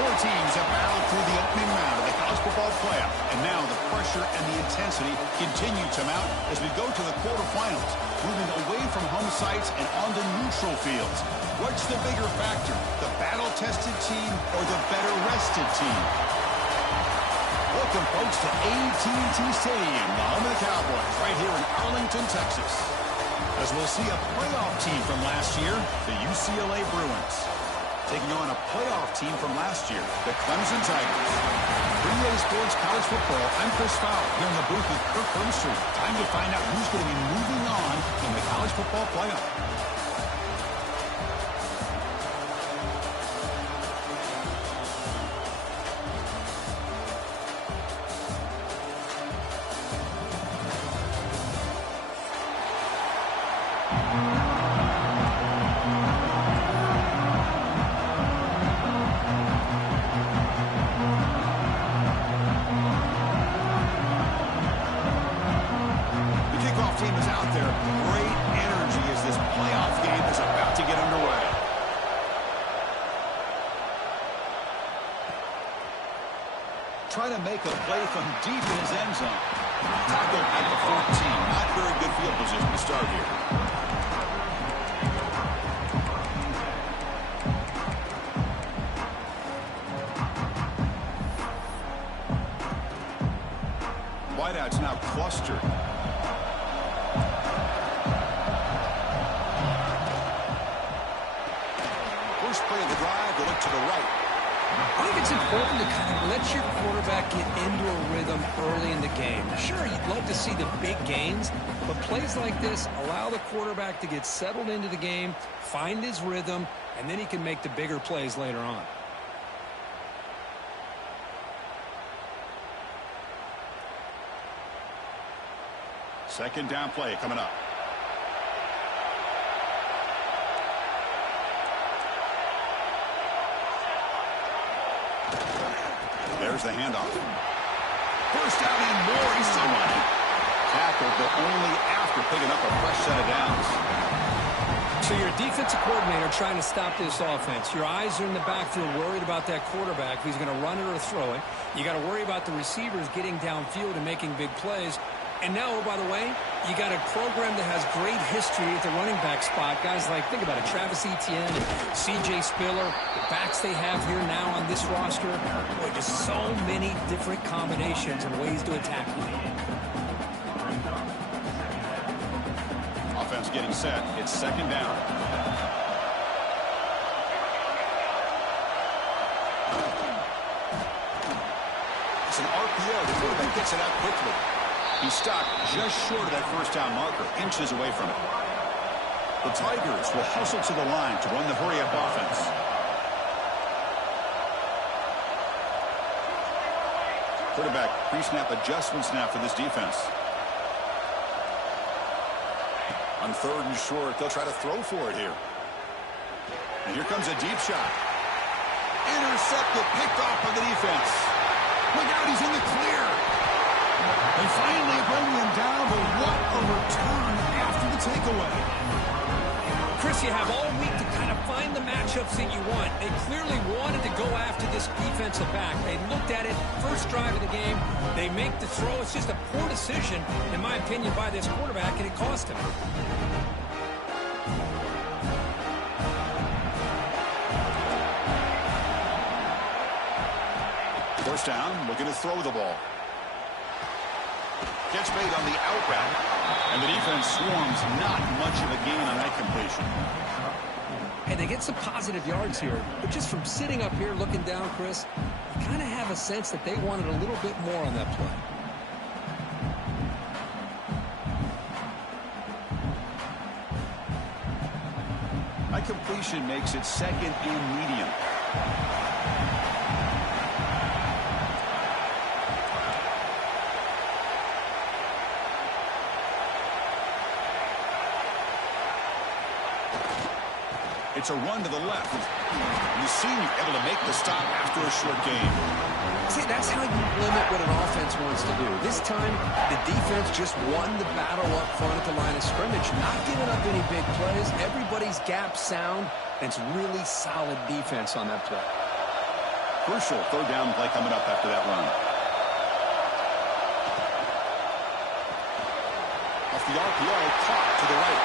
Four teams have battled through the opening round of the college football playoff, and now the pressure and the intensity continue to mount as we go to the quarterfinals, moving away from home sites and onto neutral fields. What's the bigger factor, the battle-tested team or the better-rested team? Welcome, folks, to AT&T Stadium, the home of the Cowboys, right here in Arlington, Texas. As we'll see a playoff team from last year, the UCLA Bruins, taking on a playoff team from last year, the Clemson Tigers. For EA Sports College Football, I'm Chris Fowler, here in the booth with Kirk Herbstreit. Time to find out who's going to be moving on in the college football playoff. Team is out there. Great energy as this playoff game is about to get underway. Trying to make a play from deep in his end zone. Tackled at the 14. Not very good field position to start here. Wideouts now clustered. First play of the drive, they look to the right. I think it's important to kind of let your quarterback get into a rhythm early in the game. Sure, you'd love to see the big gains, but plays like this allow the quarterback to get settled into the game, find his rhythm, and then he can make the bigger plays later on. Second down play coming up. There's the handoff. First down and more. He's still running. Tackled, but only after picking up a fresh set of downs. So you're a defensive coordinator trying to stop this offense. Your eyes are in the backfield worried about that quarterback, if he's going to run it or throw it. You got to worry about the receivers getting downfield and making big plays. And now, oh, by the way, you got a program that has great history at the running back spot. Guys like, think about it, Travis Etienne and C.J. Spiller, the backs they have here now on this roster. Boy, just so many different combinations and ways to attack them. Offense getting set. It's second down. It's an RPO. The quarterback gets it out quickly. He's stopped just short of that first down marker, inches away from it. The Tigers will hustle to the line to run the hurry-up offense. Quarterback pre-snap adjustments now for this defense. On third and short, they'll try to throw for it here. And here comes a deep shot. Intercepted, picked off by the defense. Look out, he's in the clear. They finally bring him down, but what a return after the takeaway. Chris, you have all week to kind of find the matchups that you want. They clearly wanted to go after this defensive back. They looked at it, first drive of the game. They make the throw. It's just a poor decision, in my opinion, by this quarterback, and it cost him. First down, looking to throw the ball. Gets made on the out route, and the defense swarms. Not much of a gain on that completion. And they get some positive yards here, but just from sitting up here looking down, Chris, you kind of have a sense that they wanted a little bit more on that play. That completion makes it second and medium. It's a run to the left. The senior able to make the stop after a short game. See, that's how you limit what an offense wants to do. This time, the defense just won the battle up front at the line of scrimmage, not giving up any big plays. Everybody's gap sound, and it's really solid defense on that play. Crucial third down play coming up after that run. Off the RPO, caught to the right.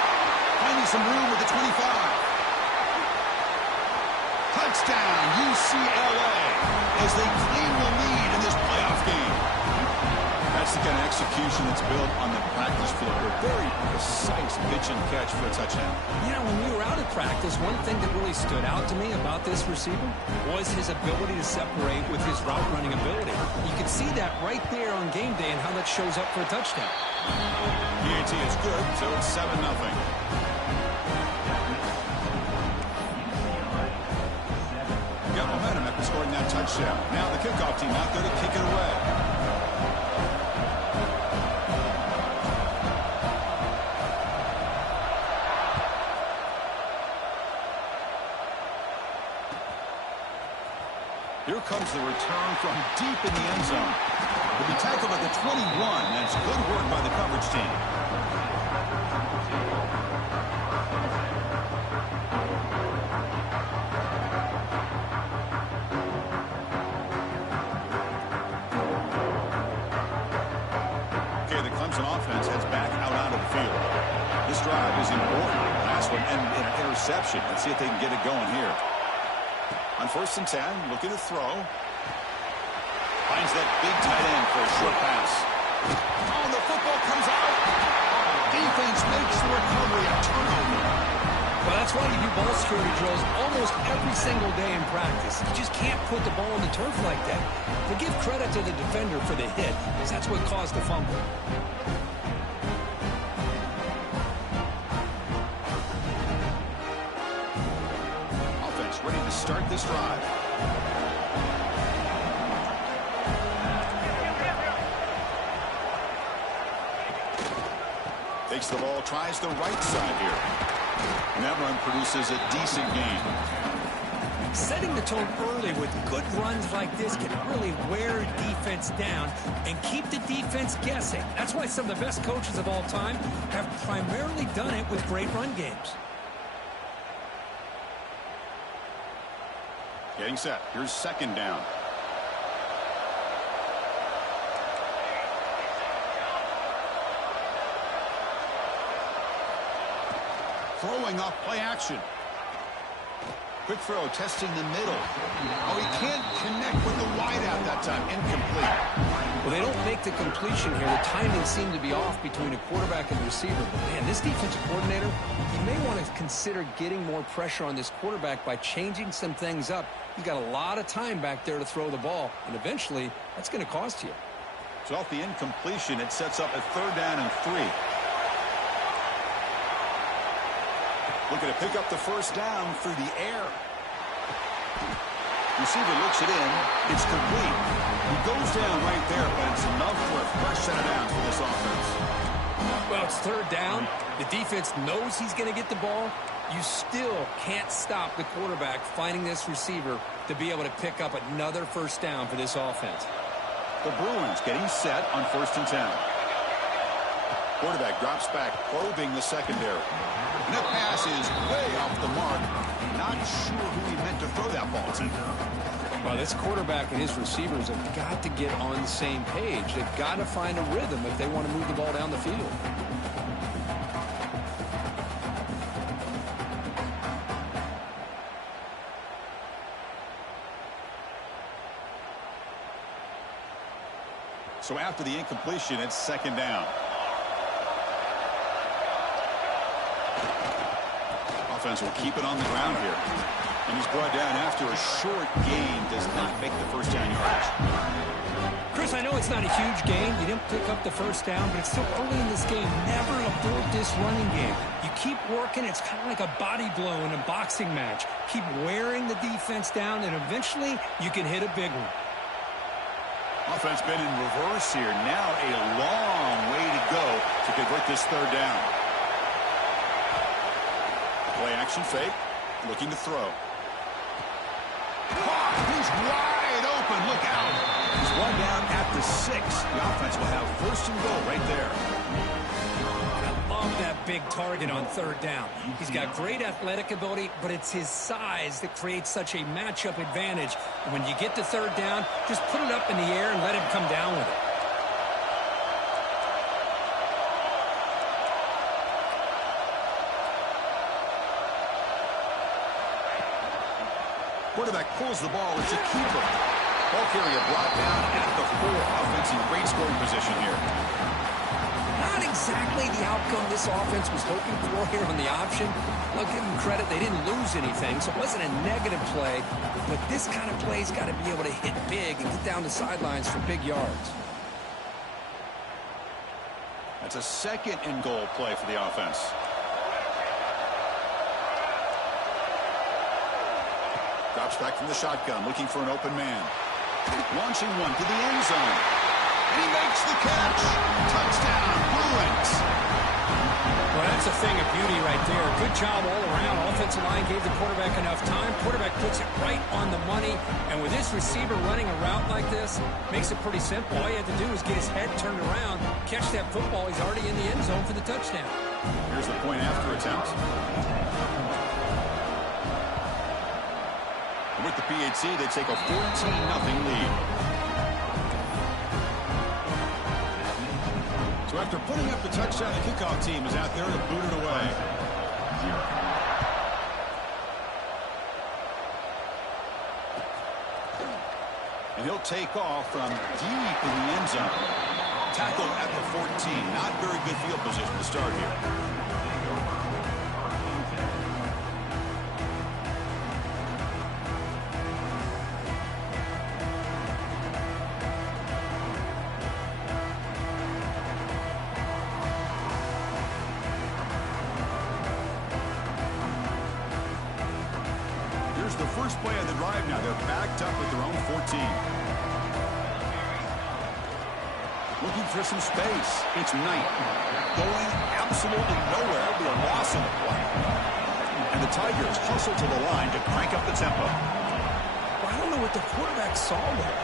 Finding some room with the 25. Touchdown, UCLA, as they claim the lead in this playoff game. That's the kind of execution that's built on the practice field. A very precise pitch and catch for a touchdown. Yeah, when we were out at practice, one thing that really stood out to me about this receiver was his ability to separate with his route running ability. You can see that right there on game day and how that shows up for a touchdown. PAT is good, so it's 7-0. Got momentum after scoring that touchdown. Now the kickoff team out there to kick it away. Here comes the return from deep in the end zone. He'll be tackled at the 21. That's good work by the coverage team. Okay, the Clemson offense heads back out onto the field. This drive is important. Last one ended in an interception. Let's see if they can get it going here. On 1st and 10, looking to throw. Finds that big tight end for a short pass. Oh, the football comes out. Defense makes the recovery a turnover. Well, that's why you do ball security drills almost every single day in practice. You just can't put the ball on the turf like that. But give credit to the defender for the hit, because that's what caused the fumble. Ready to start this drive. Takes the ball, tries the right side here. And that run produces a decent gain. Setting the tone early with good runs like this can really wear a defense down and keep the defense guessing. That's why some of the best coaches of all time have primarily done it with great run games. Getting set. Here's 2nd down. Throwing off play action. Quick throw, testing the middle. Oh, he can't connect with the wideout that time. Incomplete. Well, they don't make the completion here. The timing seemed to be off between a quarterback and the receiver. But, man, this defensive coordinator, he may want to consider getting more pressure on this quarterback by changing some things up. He's got a lot of time back there to throw the ball, and eventually that's going to cost you. So off the incompletion, it sets up a 3rd down and 3. Looking to pick up the 1st down through the air. Receiver looks it in. It's complete. He goes down right there, but it's enough for a fresh set of downs for this offense. Well, it's 3rd down. The defense knows he's going to get the ball. You still can't stop the quarterback finding this receiver to be able to pick up another 1st down for this offense. The Bruins getting set on 1st and 10. Quarterback drops back, probing the secondary. And that pass is way off the mark. Not sure who he meant to throw that ball to. Well, this quarterback and his receivers have got to get on the same page. They've got to find a rhythm if they want to move the ball down the field. So after the incompletion, it's 2nd down. Offense will keep it on the ground here. And he's brought down after a short gain. Does not make the 1st down yardage. Chris, I know it's not a huge gain. You didn't pick up the 1st down, but it's still early in this game. Never abort this running game. You keep working. It's kind of like a body blow in a boxing match. Keep wearing the defense down, and eventually you can hit a big one. Offense been in reverse here. Now a long way to go to convert this 3rd down. Play action fake. Looking to throw. He's wide open. Look out. He's one down at the 6. The offense will have 1st and goal right there. I love love that big target on third down. He's got great athletic ability, but it's his size that creates such a matchup advantage. And when you get to third down, just put it up in the air and let him come down with it. Quarterback pulls the ball. It's a keeper. Ball carrier brought down at the 4. Offense in great scoring position here. Not exactly the outcome this offense was hoping for here on the option. I'll give them credit. They didn't lose anything, so it wasn't a negative play. But this kind of play's got to be able to hit big and get down the sidelines for big yards. That's a second and goal play for the offense. Drops back from the shotgun, looking for an open man. Launching one to the end zone. And he makes the catch. Touchdown, Bruins. Well, that's a thing of beauty right there. Good job all around. Offensive line gave the quarterback enough time. Quarterback puts it right on the money. And with this receiver running a route like this, makes it pretty simple. All you have to do is get his head turned around, catch that football. He's already in the end zone for the touchdown. Here's the point after attempt. With the PHC, they take a 14-0 lead. So after putting up the touchdown, the kickoff team is out there to boot it away. And he'll take off from deep in the end zone. Tackled at the 14. Not very good field position to start here. The first play of the drive now. They're backed up at their own 14. Looking for some space. It's Knight. Going absolutely nowhere. It'll be a loss of the play. And the Tigers hustle to the line to crank up the tempo. Well, I don't know what the quarterback saw there.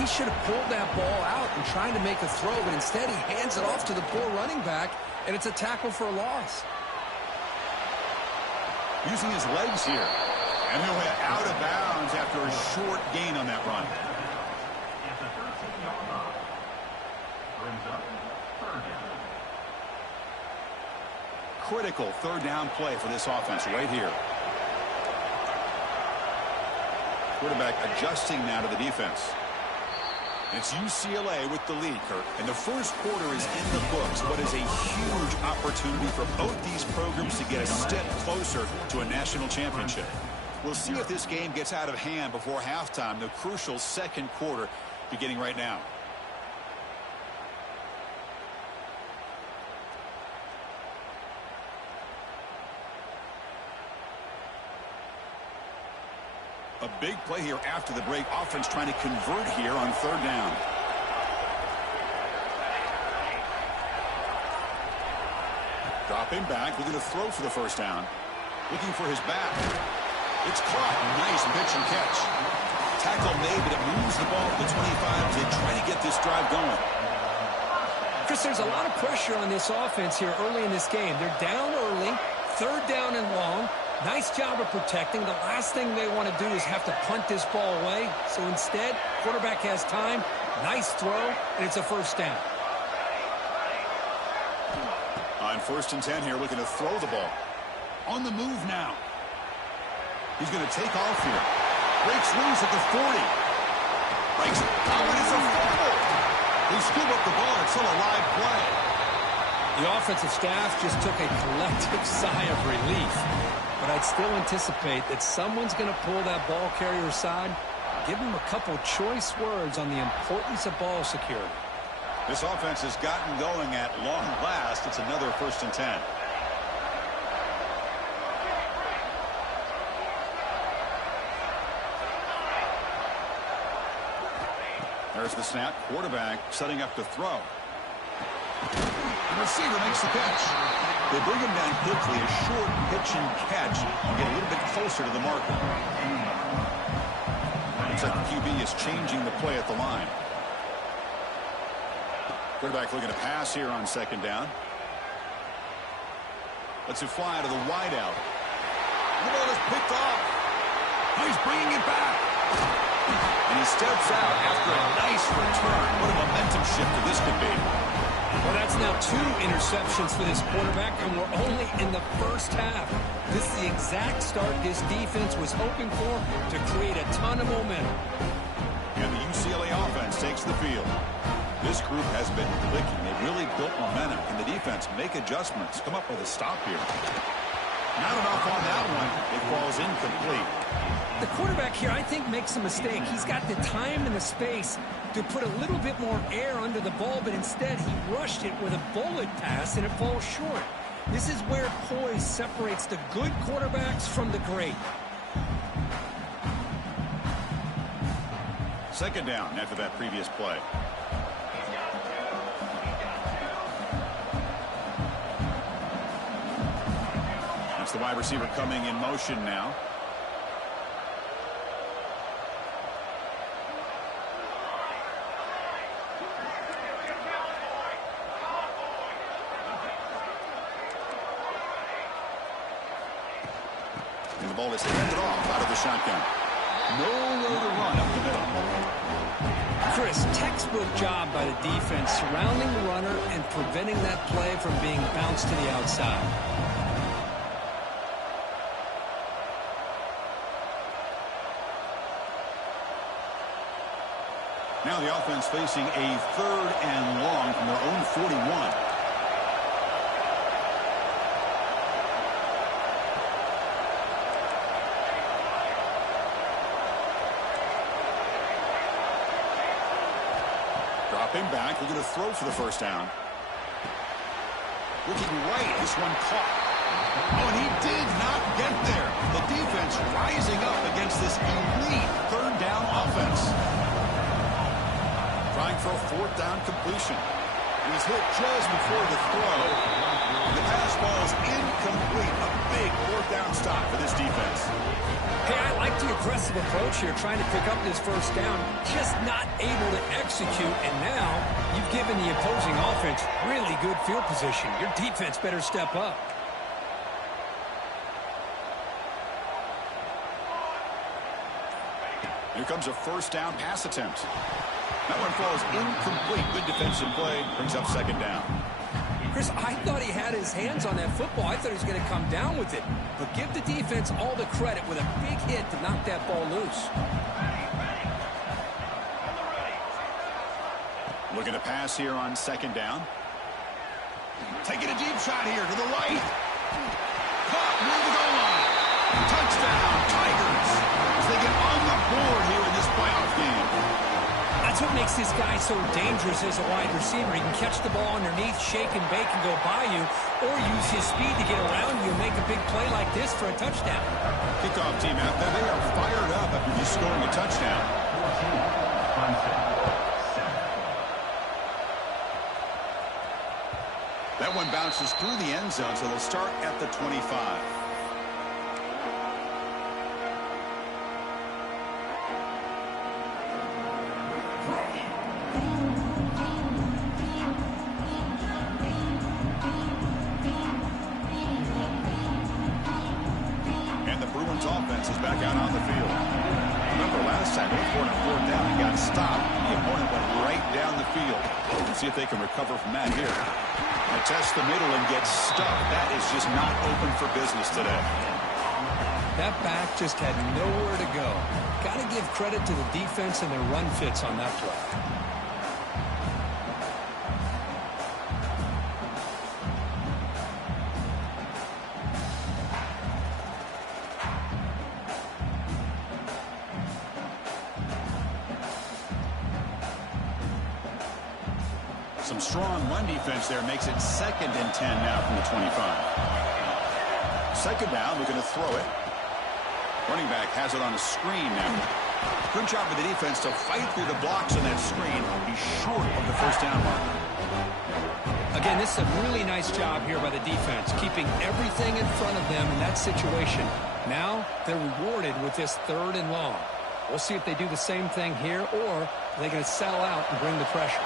He should have pulled that ball out and tried to make a throw, but instead he hands it off to the poor running back, and it's a tackle for a loss. Using his legs here. And he'll head out of bounds after a short gain on that run. Critical third down play for this offense right here. Quarterback adjusting now to the defense. It's UCLA with the lead, Kirk. And the first quarter is in the books. What is a huge opportunity for both these programs to get a step closer to a national championship. We'll see if this game gets out of hand before halftime, the crucial second quarter beginning right now. A big play here after the break. Offense trying to convert here on third down. Dropping back, looking to throw for the first down. Looking for his back. It's caught. Nice pitch and catch. Tackle made, but it moves the ball to the 25 to try to get this drive going. Chris, there's a lot of pressure on this offense here early in this game. They're down early, third down and long. Nice job of protecting. The last thing they want to do is have to punt this ball away. So instead, quarterback has time. Nice throw, and it's a first down. On 1st and 10 here, looking to throw the ball. On the move now. He's going to take off here. Breaks loose at the 40. Breaks it. Oh, and it's a fumble. They scoop up the ball. It's still a live play. The offensive staff just took a collective sigh of relief. But I'd still anticipate that someone's going to pull that ball carrier aside. Give him a couple choice words on the importance of ball security. This offense has gotten going at long last. It's another 1st and 10. There's the snap. Quarterback setting up to throw. The receiver makes the catch. They bring him down quickly. A short pitch and catch. You get a little bit closer to the marker. Looks like the QB is changing the play at the line. Quarterback looking to pass here on 2nd down. Let's it fly to the wideout. The ball is picked off. Oh, he's bringing it back. And he steps out after a nice return. What a momentum shifter this could be. Well, that's now 2 interceptions for this quarterback, and we're only in the first half. This is the exact start this defense was hoping for to create a ton of momentum. And the UCLA offense takes the field. This group has been clicking. They've really built momentum. Can the defense make adjustments? Come up with a stop here. Not enough on that one. It falls incomplete. The quarterback here, I think, makes a mistake. He's got the time and the space to put a little bit more air under the ball, but instead he rushed it with a bullet pass, and it falls short. This is where poise separates the good quarterbacks from the great. Second down after that previous play. That's the wide receiver coming in motion now. And the ball is handed off out of the shotgun. Nowhere to run up the middle. Chris, textbook job by the defense surrounding the runner and preventing that play from being bounced to the outside. Now the offense facing a 3rd and long from their own 41. Dropping back, looking to throw for the first down. Looking right, this one caught. Oh, and he did not get there. The defense rising up against this elite 3rd down offense. Trying for a 4th down completion. He's hit just before the throw. The pass ball's incomplete. A big 4th down stop for this defense. Hey, I like the aggressive approach here, trying to pick up this first down, just not able to execute, and now you've given the opposing offense really good field position. Your defense better step up. Here comes a first down pass attempt. That one falls incomplete. Good defensive play. Brings up second down. Chris, I thought he had his hands on that football. I thought he was going to come down with it. But give the defense all the credit with a big hit to knock that ball loose. Looking to pass here on second down. Taking a deep shot here to the right. Caught near the goal line. Touchdown, Tigers. As they get on the board here in this playoff game. That's what makes this guy so dangerous as a wide receiver. He can catch the ball underneath, shake and bake and go by you, or use his speed to get around you and make a big play like this for a touchdown. Kickoff team out there, they are fired up after just scoring a touchdown. That one bounces through the end zone, so they'll start at the 25. Offense is back out on the field. Remember last time they were on 4th down and got stopped. The opponent went right down the field. Let's see if they can recover from that here. They test the middle and get stuck. That is just not open for business today. That back just had nowhere to go. Got to give credit to the defense and their run fits on that play. Some strong run defense there makes it 2nd and 10 now from the 25. Second down, looking to throw it. Running back has it on a screen now. Good job of the defense to fight through the blocks on that screen. He's short of the first down mark. Again, this is a really nice job here by the defense, keeping everything in front of them in that situation. Now they're rewarded with this 3rd and long. We'll see if they do the same thing here, or are they going to sell out and bring the pressure.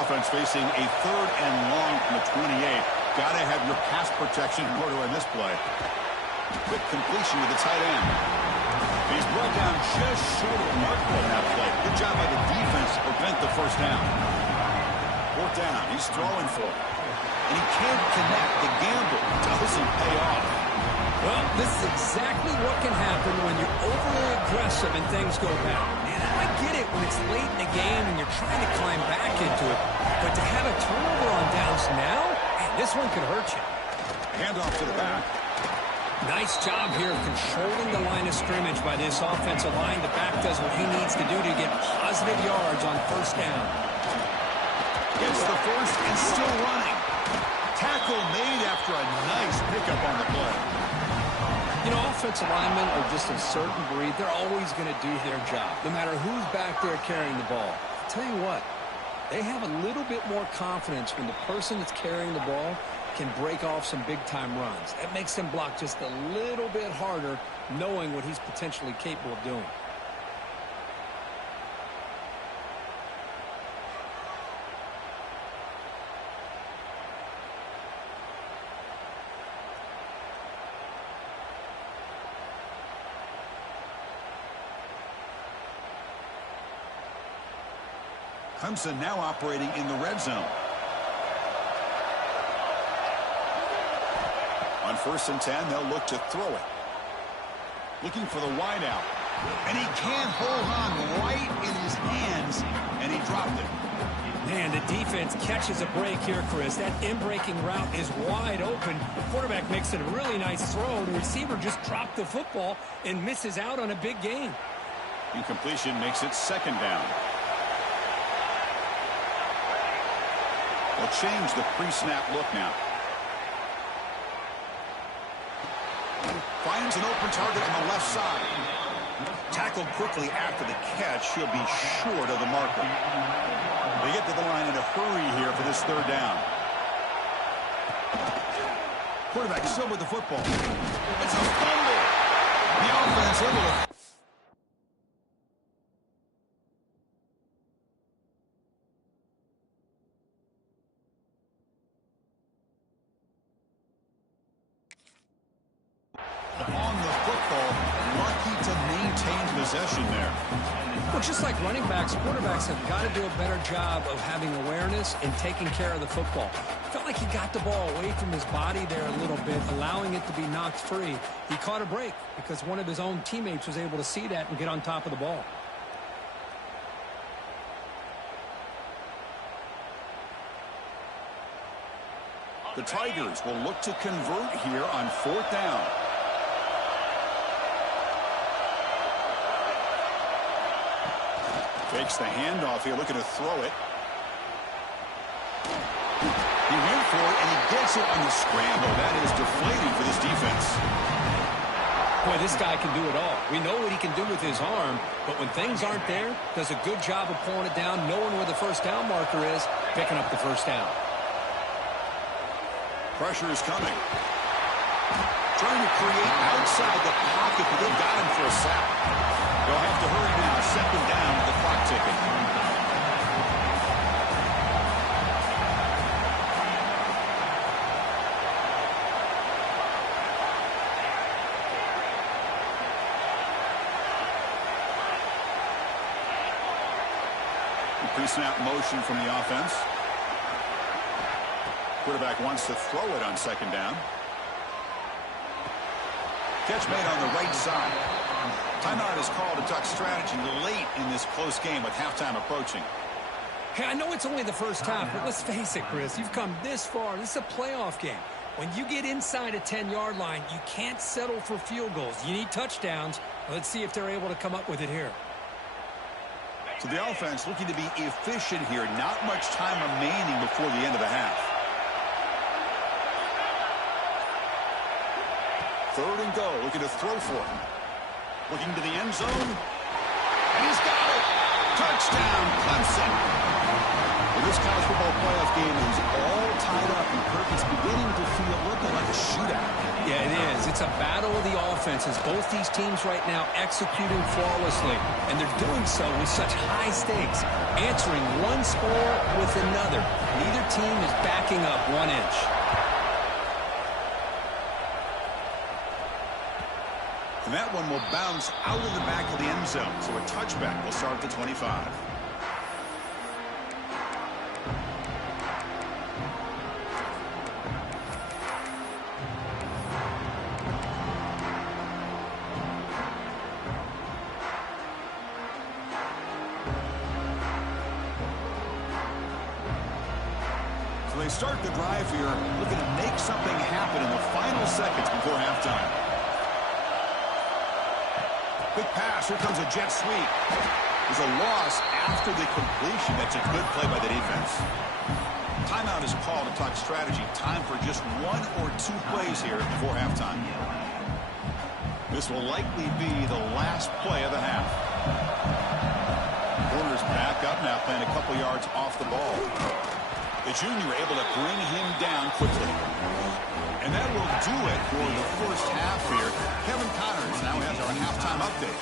Offense facing a 3rd and long from the 28. Got to have your pass protection in order on this play. Quick completion to the tight end. He's brought down just short of the mark on that play. Good job by the defense to prevent the first down. Fourth down. He's throwing for it. And he can't connect. The gamble doesn't pay off. Well, this is exactly what can happen when you're overly aggressive and things go bad. And I get it when it's late in the game and you're trying to climb back into it. But to have a turnover on downs now, man, this one could hurt you. Handoff to the back. Nice job here of controlling the line of scrimmage by this offensive line. The back does what he needs to do to get positive yards on first down. Gets the first and still running. Tackle made after a nice pickup on the play. You know, offensive linemen are just a certain breed. They're always going to do their job, no matter who's back there carrying the ball. I'll tell you what, they have a little bit more confidence when the person that's carrying the ball can break off some big-time runs. That makes them block just a little bit harder, knowing what he's potentially capable of doing. Clemson now operating in the red zone. On 1st and 10, they'll look to throw it. Looking for the wide out. And he can't hold on right in his hands, and he dropped it. Man, the defense catches a break here, Chris. That in-breaking route is wide open. The quarterback makes it a really nice throw. The receiver just dropped the football and misses out on a big gain. Incompletion makes it 2nd down. They'll change the pre-snap look now. Finds an open target on the left side. Tackled quickly after the catch. He'll be short of the marker. They get to the line in a hurry here for this 3rd down. Quarterback still with the football. It's a fumble. The offense able to... on the football, lucky to maintain possession there. Well, just like running backs, quarterbacks have got to do a better job of having awareness and taking care of the football. Felt like he got the ball away from his body there a little bit, allowing it to be knocked free. He caught a break because one of his own teammates was able to see that and get on top of the ball. The Tigers will look to convert here on 4th down. Takes the handoff here, looking to throw it. He went for it, and he gets it on the scramble. That is deflating for this defense. Boy, this guy can do it all. We know what he can do with his arm, but when things aren't there, does a good job of pulling it down, knowing where the first down marker is, picking up the first down. Pressure is coming. Trying to create outside the pocket, but they've got him for a sack. They'll have to hurry now. 2nd down with the clock ticking. The pre-snap motion from the offense. Quarterback wants to throw it on 2nd down. Catch made on the right side. Timeout is called to talk strategy late in this close game with halftime approaching. Hey, I know it's only the first half, but let's face it, Chris. You've come this far. This is a playoff game. When you get inside a 10-yard line, you can't settle for field goals. You need touchdowns. Let's see if they're able to come up with it here. So the offense looking to be efficient here. Not much time remaining before the end of the half. 3rd and go. Looking to throw for it. Looking to the end zone. And he's got it. Touchdown, Clemson. Well, this college football playoff game is all tied up, and Kirk, it's beginning to feel looking like a shootout. Yeah, it is. It's a battle of the offenses. Both these teams right now executing flawlessly, and they're doing so with such high stakes, answering one score with another. Neither team is backing up 1 inch. And that one will bounce out of the back of the end zone. So a touchback will start at the 25. So they start the drive here, looking to make something happen in the final seconds before halftime. Quick pass. Here comes a jet sweep. There's a loss after the completion. That's a good play by the defense. Timeout is called to talk strategy. Time for just one or two plays here before halftime. This will likely be the last play of the half. Corner's back up now, playing a couple yards off the ball. The junior able to bring him down quickly. And that will do it for the first half here. Kevin Connors now has our halftime update.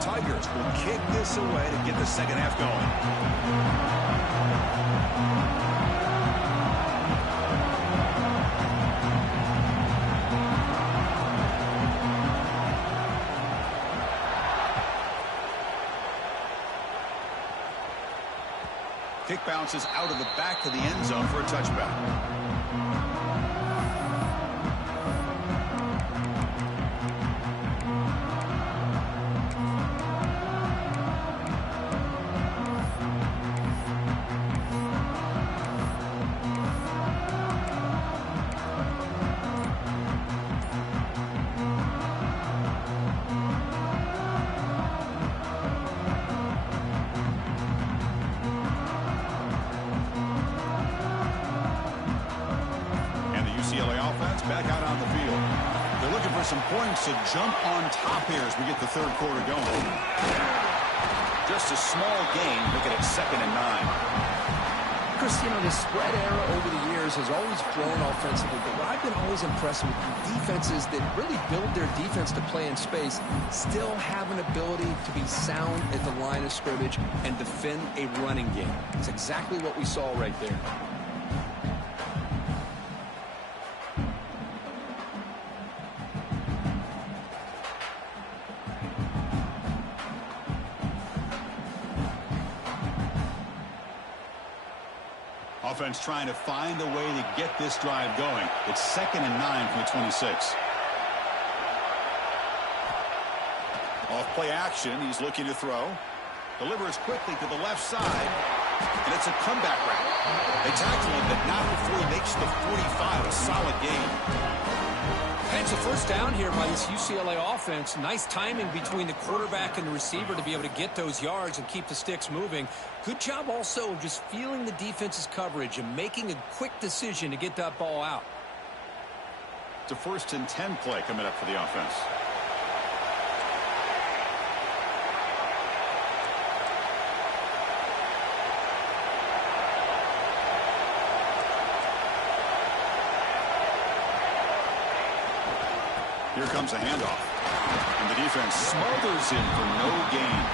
Tigers will kick this away to get the second half going. Kick bounces out of the back of the end zone for a touchback. UCLA offense back out on the field. They're looking for some points to jump on top here as we get the third quarter going. Just a small gain, looking at 2nd and 9. Chris, you know, the spread era over the years has always grown offensively, but what I've been always impressed with defenses that really build their defense to play in space still have an ability to be sound at the line of scrimmage and defend a running game. It's exactly what we saw right there. Offense trying to find a way to get this drive going. It's 2nd and 9 from the 26. Off play action. He's looking to throw. Delivers quickly to the left side. And it's a comeback route. They tackle him, but not before he makes the 45. A solid gain. And it's a first down here by this UCLA offense. Nice timing between the quarterback and the receiver to be able to get those yards and keep the sticks moving. Good job also of just feeling the defense's coverage and making a quick decision to get that ball out. It's a 1st and 10 play coming up for the offense. Here comes a handoff. And the defense smothers him for no gain.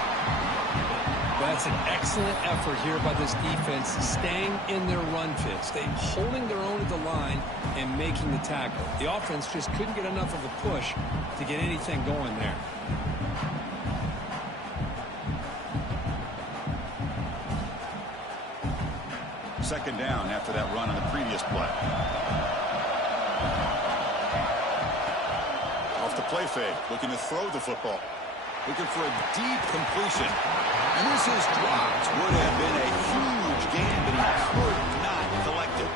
That's an excellent effort here by this defense, staying in their run fits. They're holding their own at the line and making the tackle. The offense just couldn't get enough of a push to get anything going there. Second down after that run on the previous play. Off the play fake, looking to throw the football. Looking for a deep completion. And this is dropped. Would have been a huge gain, but he could not collect it.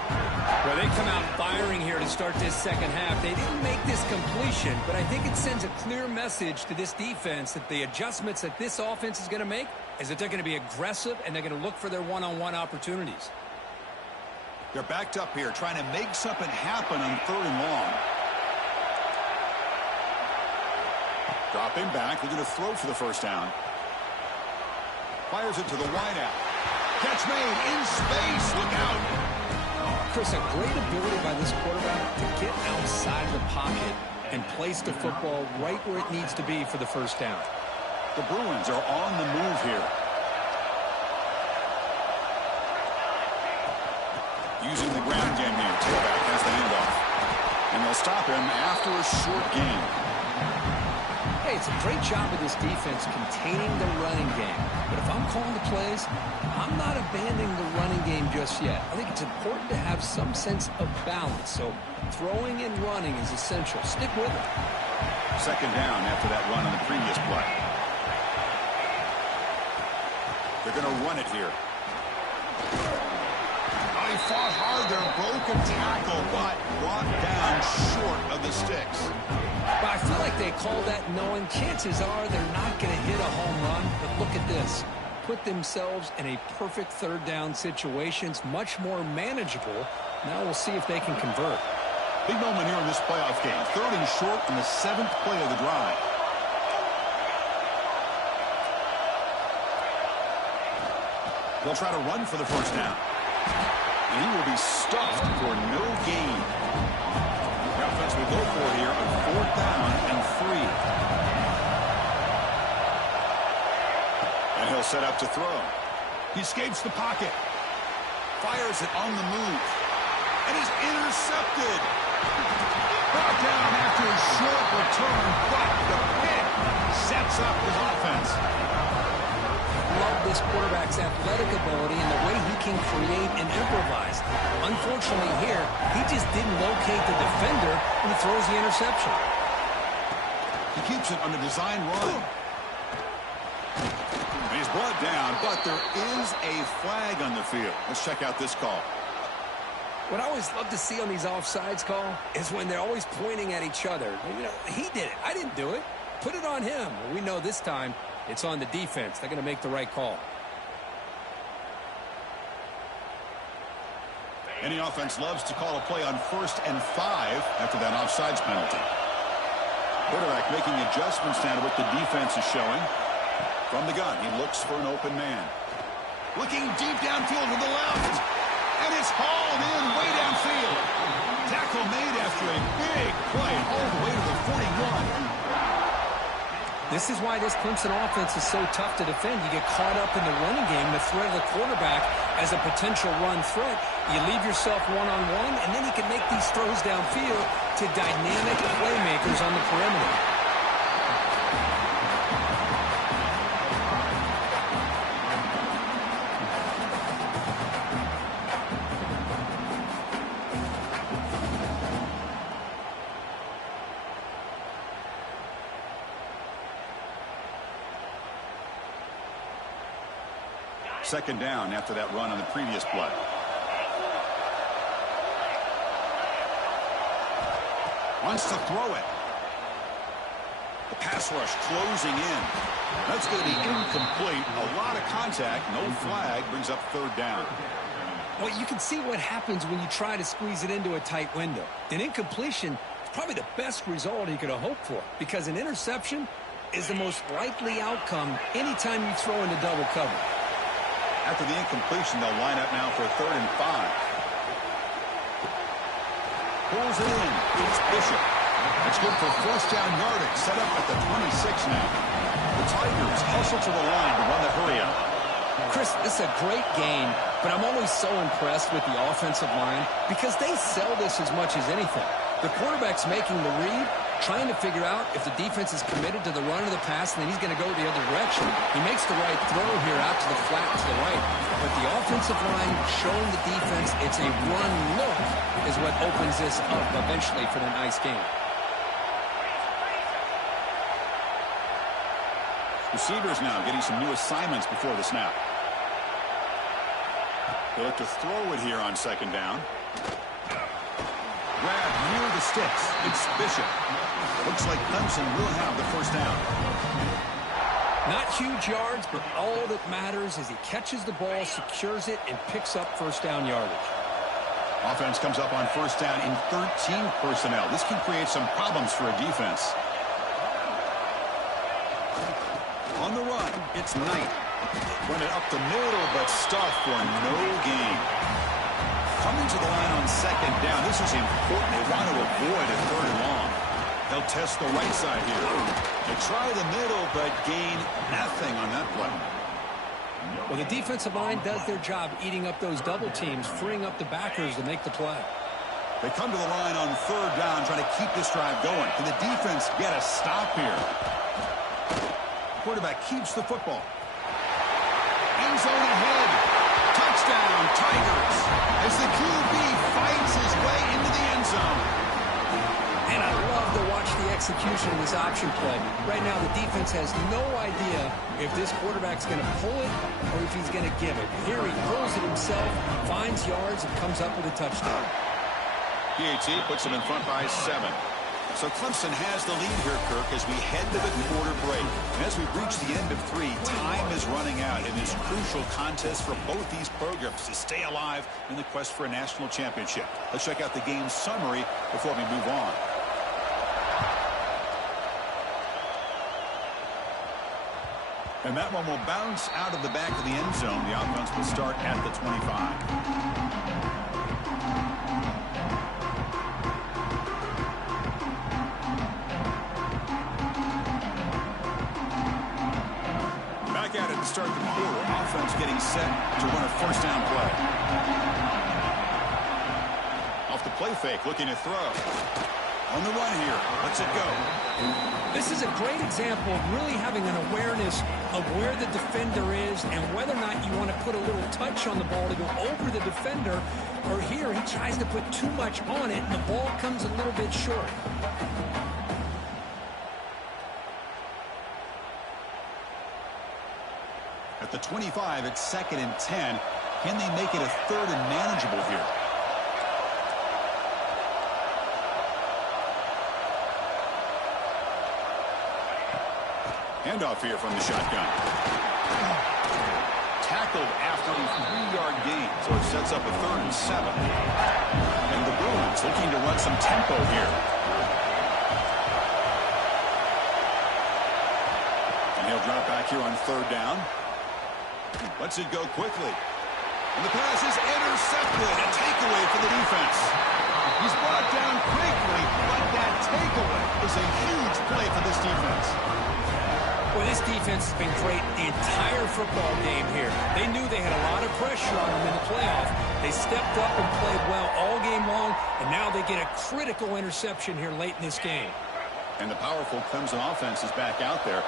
Well, they come out firing here to start this second half. They didn't make this completion, but I think it sends a clear message to this defense that the adjustments that this offense is going to make is that they're going to be aggressive and they're going to look for their one-on-one opportunities. They're backed up here, trying to make something happen on 3rd and long. Dropping back, looking to throw for the first down. Fires it to the wideout. Catch made in space. Look out. Chris, a great ability by this quarterback to get outside of the pocket and place the football right where it needs to be for the first down. The Bruins are on the move here. Using the ground game here. Tailback has the handoff. And they'll stop him after a short gain. Hey, it's a great job of this defense containing the running game. But if I'm calling the plays, I'm not abandoning the running game just yet. I think it's important to have some sense of balance. So throwing and running is essential. Stick with it. Second down after that run on the previous play. They're going to run it here. Oh, he fought hard there. Broken tackle, but brought down short of the sticks. But I feel like they call that knowing chances are they're not going to hit a home run. But look at this. Put themselves in a perfect third down situation. It's much more manageable. Now we'll see if they can convert. Big moment here in this playoff game. Third and short in the 7th play of the drive. They'll try to run for the first down. And he will be stuffed for no gain. The offense will go for it here on 4th down and 3. And he'll set up to throw. He escapes the pocket. Fires it on the move. And he's intercepted. Brought down after a short return, but the pick sets up his offense. Love this quarterback's athletic ability and the way he can create and improvise. Unfortunately here, he just didn't locate the defender when he throws the interception. He keeps it on the design run. And he's brought down, but there is a flag on the field. Let's check out this call. What I always love to see on these offsides call is when they're always pointing at each other. You know, he did it. I didn't do it. Put it on him. We know this time it's on the defense. They're going to make the right call. Any offense loves to call a play on 1st and 5 after that offsides penalty. Quarterback making adjustments now to what the defense is showing. From the gun, he looks for an open man. Looking deep downfield to the left. And it's hauled in way downfield. Tackle made after a big play all the way to the 41. This is why this Clemson offense is so tough to defend. You get caught up in the running game, the threat of the quarterback as a potential run threat. You leave yourself one-on-one, and then you can make these throws downfield to dynamic playmakers on the perimeter. Second down after that run on the previous play. Wants to throw it. The pass rush closing in. That's going to be incomplete. A lot of contact. No flag. Brings up 3rd down. Well, you can see what happens when you try to squeeze it into a tight window. An incompletion is probably the best result he could have hoped for, because an interception is the most likely outcome anytime you throw into double cover. After the incompletion, they'll line up now for 3rd and 5. Pulls it in. It's Bishop. It's good for first down yardage. Set up at the 26 now. The Tigers hustle to the line to run the hurry up. Chris, this is a great game, but I'm always so impressed with the offensive line because they sell this as much as anything. The quarterback's making the read, trying to figure out if the defense is committed to the run or the pass, and then he's going to go the other direction. He makes the right throw here out to the flat to the right. But the offensive line showing the defense it's a run look is what opens this up eventually for the nice game. Receivers now getting some new assignments before the snap. They look to throw it here on 2nd down. Grab near the sticks. It's Bishop. Looks like Clemson will have the first down. Not huge yards, but all that matters is he catches the ball, secures it, and picks up first down yardage. Offense comes up on first down in 13 personnel. This can create some problems for a defense. On the run, it's Knight. Run it up the middle, but stuffed for no gain. Coming to the line on second down. This is important. They want to avoid a third and long. They'll test the right side here. They try the middle, but gain nothing on that play. Well, the defensive line does their job eating up those double teams, freeing up the backers to make the play. They come to the line on third down, trying to keep this drive going. Can the defense get a stop here? Quarterback keeps the football. End zone ahead. Touchdown, Tigers, as the QB fights his way into the end zone. And I love to watch the execution of this option play. Right now, the defense has no idea if this quarterback's going to pull it or if he's going to give it. Here he pulls it himself, finds yards, and comes up with a touchdown. PAT puts him in front by 7. So Clemson has the lead here, Kirk, as we head to the quarter break. And as we reach the end of 3, time is running out in this crucial contest for both these programs to stay alive in the quest for a national championship. Let's check out the game summary before we move on. And that one will bounce out of the back of the end zone. The offense will start at the 25. At it to start the quarter. Offense getting set to run a first down play. Off the play fake, looking to throw. On the run here. Lets it go. This is a great example of really having an awareness of where the defender is and whether or not you want to put a little touch on the ball to go over the defender, or here he tries to put too much on it and the ball comes a little bit short. At the 25, it's 2nd and 10. Can they make it a 3rd and manageable here? Handoff here from the shotgun. Tackled after a 3-yard gain, so it sets up a 3rd and 7. And the Bruins looking to run some tempo here. And he'll drop back here on 3rd down. Lets it go quickly. And the pass is intercepted. A takeaway for the defense. He's brought down quickly, but that takeaway is a huge play for this defense. Well, this defense has been great the entire football game here. They knew they had a lot of pressure on them in the playoff. They stepped up and played well all game long, and now they get a critical interception here late in this game. And the powerful Clemson offense is back out there.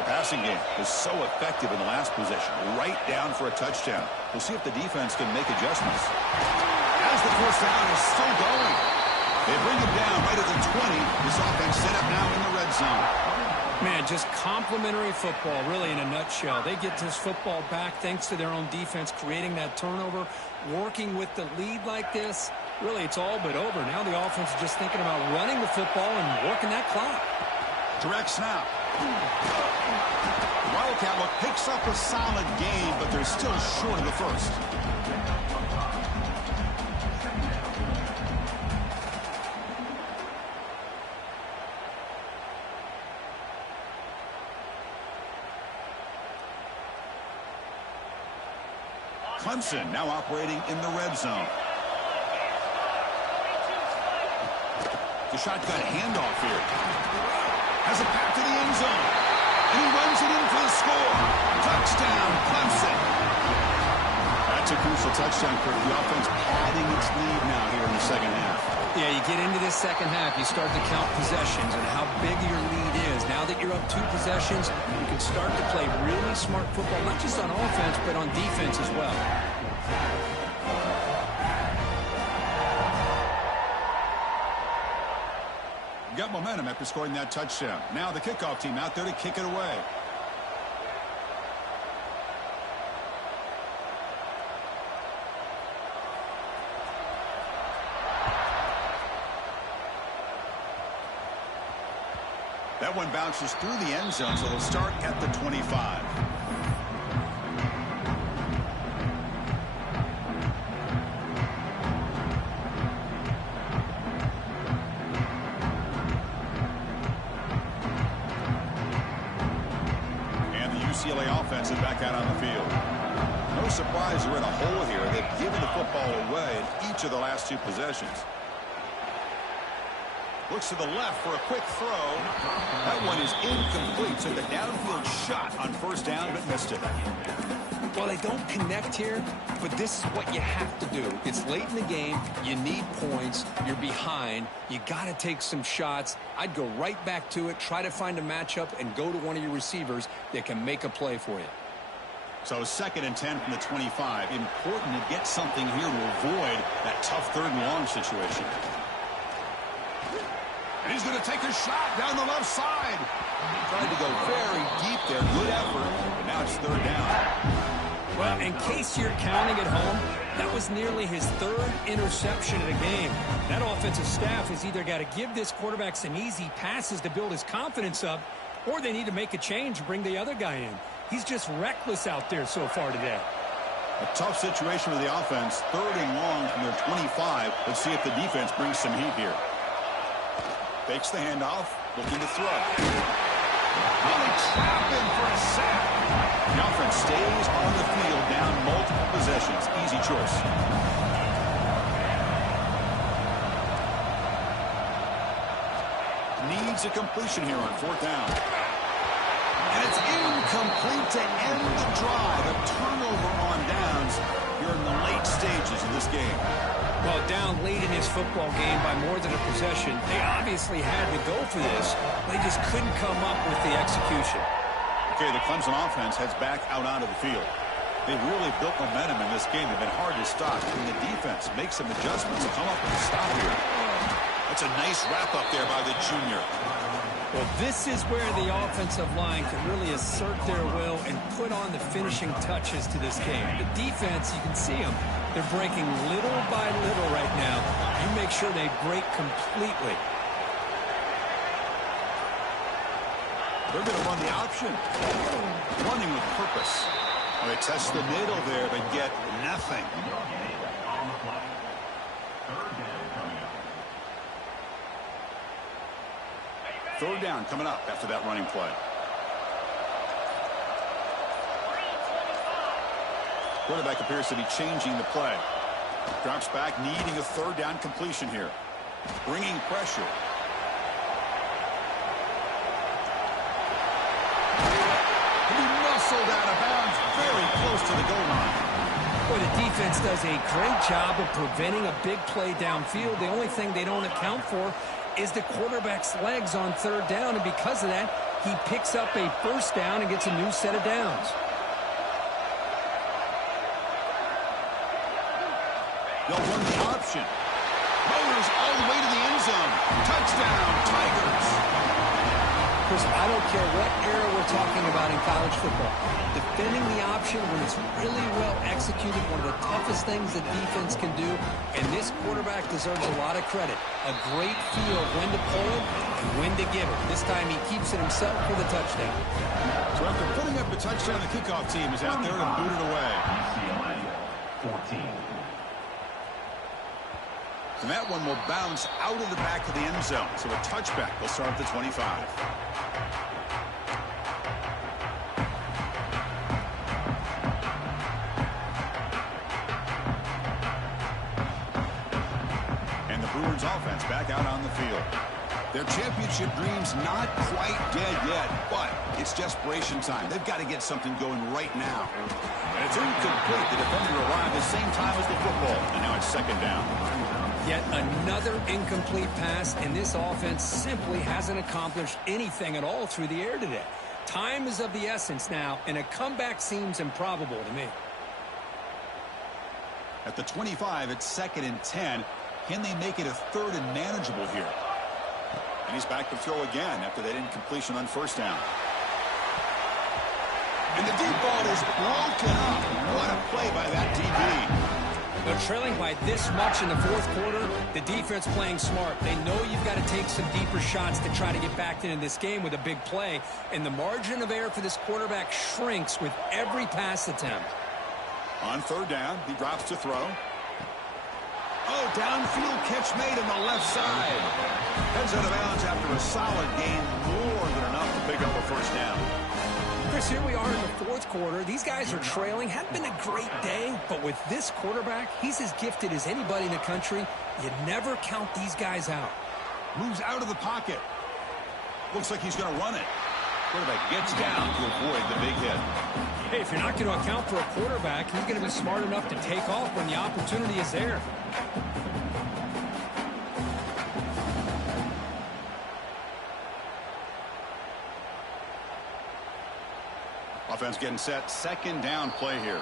The passing game was so effective in the last possession, right down for a touchdown. We'll see if the defense can make adjustments. As the first down is still going. They bring it down right at the 20. This offense set up now in the red zone. Man, just complimentary football, really, in a nutshell. They get this football back thanks to their own defense, creating that turnover, working with the lead like this. Really, it's all but over. Now the offense is just thinking about running the football and working that clock. Direct snap. Wildcat look picks up a solid game, but they're still short of the first. Clemson now operating in the red zone. The shotgun handoff here. Has a pass to the end zone. And he runs it in for the score. Touchdown, Clemson. That's a crucial touchdown for the offense, padding its lead now here in the second half. Yeah, you get into this second half, you start to count possessions and how big your lead is. Now that you're up 2 possessions, you can start to play really smart football, not just on offense, but on defense as well. Got momentum after scoring that touchdown. Now the kickoff team out there to kick it away. That one bounces through the end zone, so they'll start at the 25. And the UCLA offense is back out on the field. No surprise they're in a hole here. They've given the football away in each of the last 2 possessions. Looks to the left for a quick throw. That one is incomplete. Took a downfield shot on first down, but missed it. Well, they don't connect here, but this is what you have to do. It's late in the game. You need points. You're behind. You got to take some shots. I'd go right back to it, try to find a matchup, and go to one of your receivers that can make a play for you. So 2nd and 10 from the 25. Important to get something here to avoid that tough 3rd and long situation. And he's going to take a shot down the left side. Tried to go very deep there. Good effort, but now it's 3rd down. Well, in case you're counting at home, that was nearly his 3rd interception of the game. That offensive staff has either got to give this quarterback some easy passes to build his confidence up, or they need to make a change and bring the other guy in. He's just reckless out there so far today. A tough situation with the offense. 3rd and long from their 25. Let's see if the defense brings some heat here. Fakes the handoff, looking to throw. Really trap him for a sack. The offense stays on the field, down multiple possessions. Easy choice. Needs a completion here on 4th down. And it's incomplete to end the drive. A turnover on downs here in the late stages of this game. Well, down late in his football game by more than a possession, they obviously had to go for this. They just couldn't come up with the execution. Okay, the Clemson offense heads back out onto the field. They've really built momentum in this game. They've been hard to stop. And the defense makes some adjustments to come up with a stop here. That's a nice wrap-up there by the junior. Well, this is where the offensive line can really assert their will and put on the finishing touches to this game. The defense, you can see them. They're breaking little by little right now. You make sure they break completely. They're going to run the option. Running with purpose. Well, they test the middle there, but get nothing. 3rd down coming up after that running play. Quarterback appears to be changing the play. Drops back, needing a 3rd down completion here. Bringing pressure. He muscled out of bounds very close to the goal line. Boy, the defense does a great job of preventing a big play downfield. The only thing they don't account for is the quarterback's legs on 3rd down, and because of that, he picks up a 1st down and gets a new set of downs. They'll run the option. Motors all the way to the end zone. Touchdown, Tigers. Chris, I don't care what era we're talking about in college football. Defending the option when it's really well executed, one of the toughest things that defense can do, and this quarterback deserves a lot of credit. A great feel of when to pull it and when to give it. This time he keeps it himself for the touchdown. So after putting up the touchdown, the kickoff team is out there to boot it away. UCLA 14. And that one will bounce out of the back of the end zone. So a touchback will start at the 25. And the Brewers offense back out on the field. Their championship dreams not quite dead yet, but it's desperation time. They've got to get something going right now. And it's incomplete. The defender arrived the same time as the football, and now it's 2nd down. Yet another incomplete pass, and this offense simply hasn't accomplished anything at all through the air today. Time is of the essence now, and a comeback seems improbable to me. At the 25, it's 2nd and 10. Can they make it a 3rd and manageable here? And he's back to throw again after that incompletion on 1st down. And the deep ball is broken up. What a play by that DB. But trailing by this much in the 4th quarter, the defense playing smart. They know you've got to take some deeper shots to try to get back into this game with a big play. And the margin of error for this quarterback shrinks with every pass attempt. On 3rd down, he drops to throw. Oh, downfield catch made on the left side. Heads out of bounds after a solid gain, more than enough to pick up a 1st down. Chris, here we are in the fourth quarter. These guys are trailing. Hadn't been a great day, but with this quarterback, he's as gifted as anybody in the country. You never count these guys out. Moves out of the pocket. Looks like he's going to run it. Quarterback gets down to avoid the big hit. Hey, if you're not going to account for a quarterback, he's going to be smart enough to take off when the opportunity is there. Offense getting set. Second down play here.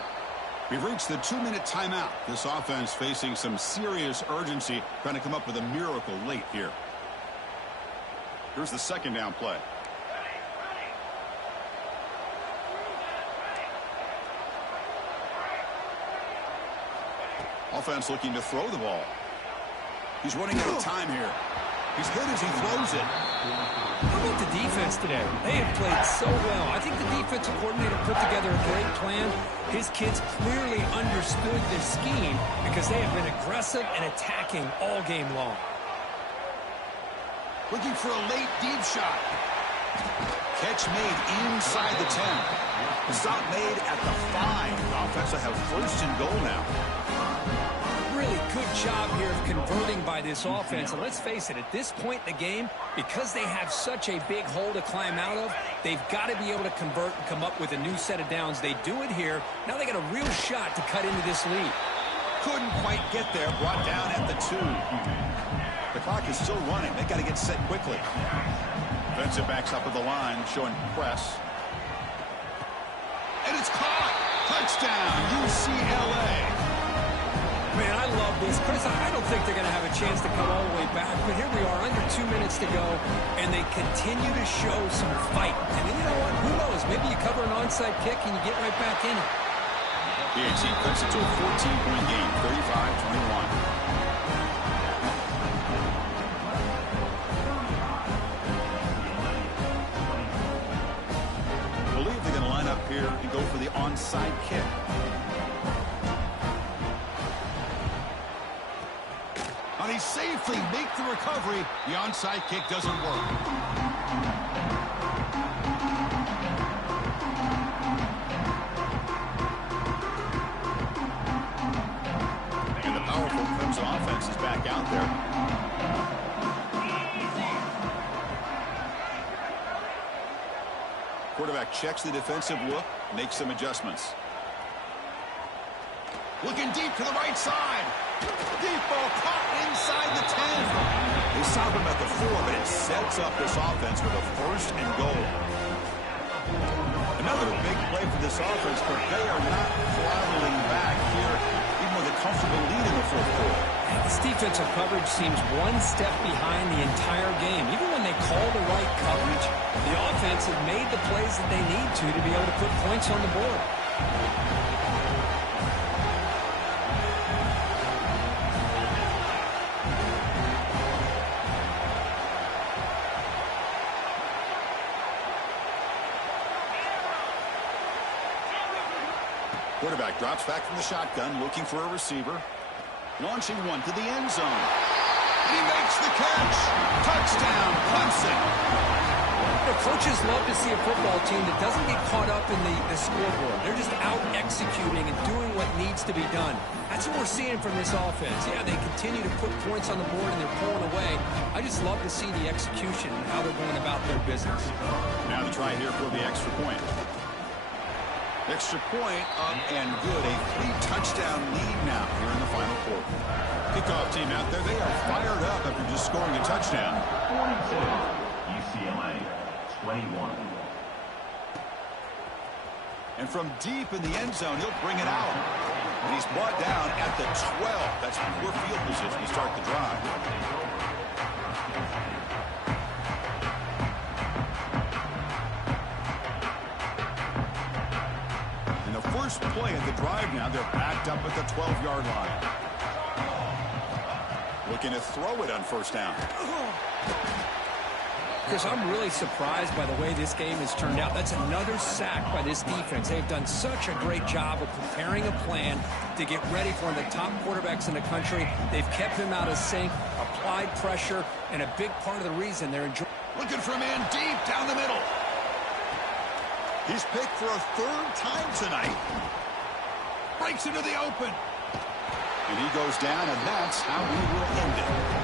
We've reached the 2-minute timeout. This offense facing some serious urgency, trying to come up with a miracle late here. Here's the second down play. Offense looking to throw the ball. He's running out of time here. He's hit as he throws it. How about the defense today? They have played so well. I think the defensive coordinator put together a great plan. His kids clearly understood this scheme because they have been aggressive and attacking all game long. Looking for a late deep shot. Catch made inside the 10. The stop made at the 5. The offense will have first and goal now. Really good job here of converting by this offense. And let's face it, at this point in the game, because they have such a big hole to climb out of, they've got to be able to convert and come up with a new set of downs. They do it here. Now they got a real shot to cut into this lead. Couldn't quite get there. Brought down at the 2. The clock is still running. They got to get set quickly. Defensive backs up at the line, showing press. And it's caught. Touchdown, UCLA. Man, I love this. Chris, I don't think they're going to have a chance to come all the way back, but here we are, under 2 minutes to go, and they continue to show some fight. And you know what? Who knows? Maybe you cover an onside kick and you get right back in it. The AC cuts it to a 14-point game, 35-21. Believe they're going to line up here and go for the onside kick. And he safely make the recovery. The onside kick doesn't work. And the powerful Clemson offense is back out there. Quarterback checks the defensive look, makes some adjustments. Looking deep to the right side. Deep ball caught inside the 10. They stop him at the 4, but it sets up this offense with a first and goal. Another big play for this offense, but they are not throttling back here, even with a comfortable lead in the fourth quarter. This defensive coverage seems one step behind the entire game. Even when they call the right coverage, the offense has made the plays that they need to be able to put points on the board. Quarterback drops back from the shotgun, looking for a receiver. Launching one to the end zone. And he makes the catch. Touchdown, Clemson. The coaches love to see a football team that doesn't get caught up in the scoreboard. They're just out executing and doing what needs to be done. That's what we're seeing from this offense. Yeah, they continue to put points on the board and they're pulling away. I just love to see the execution and how they're going about their business. Now the try here for the extra point. Extra point up and good. A 3-touchdown lead now here in the final quarter. Kickoff team out there. They are fired up after just scoring a touchdown. 42, UCLA, 21. And from deep in the end zone, he'll bring it out. And he's brought down at the 12. That's poor field position to start the drive. First play of the drive now. They're backed up at the 12-yard line. Looking to throw it on first down. Chris, I'm really surprised by the way this game has turned out. That's another sack by this defense. They've done such a great job of preparing a plan to get ready for one of the top quarterbacks in the country. They've kept him out of sync, applied pressure, and a big part of the reason they're enjoying. Looking for a man deep down the middle. He's picked for a third time tonight. Breaks into the open. And he goes down, and that's how we will end it.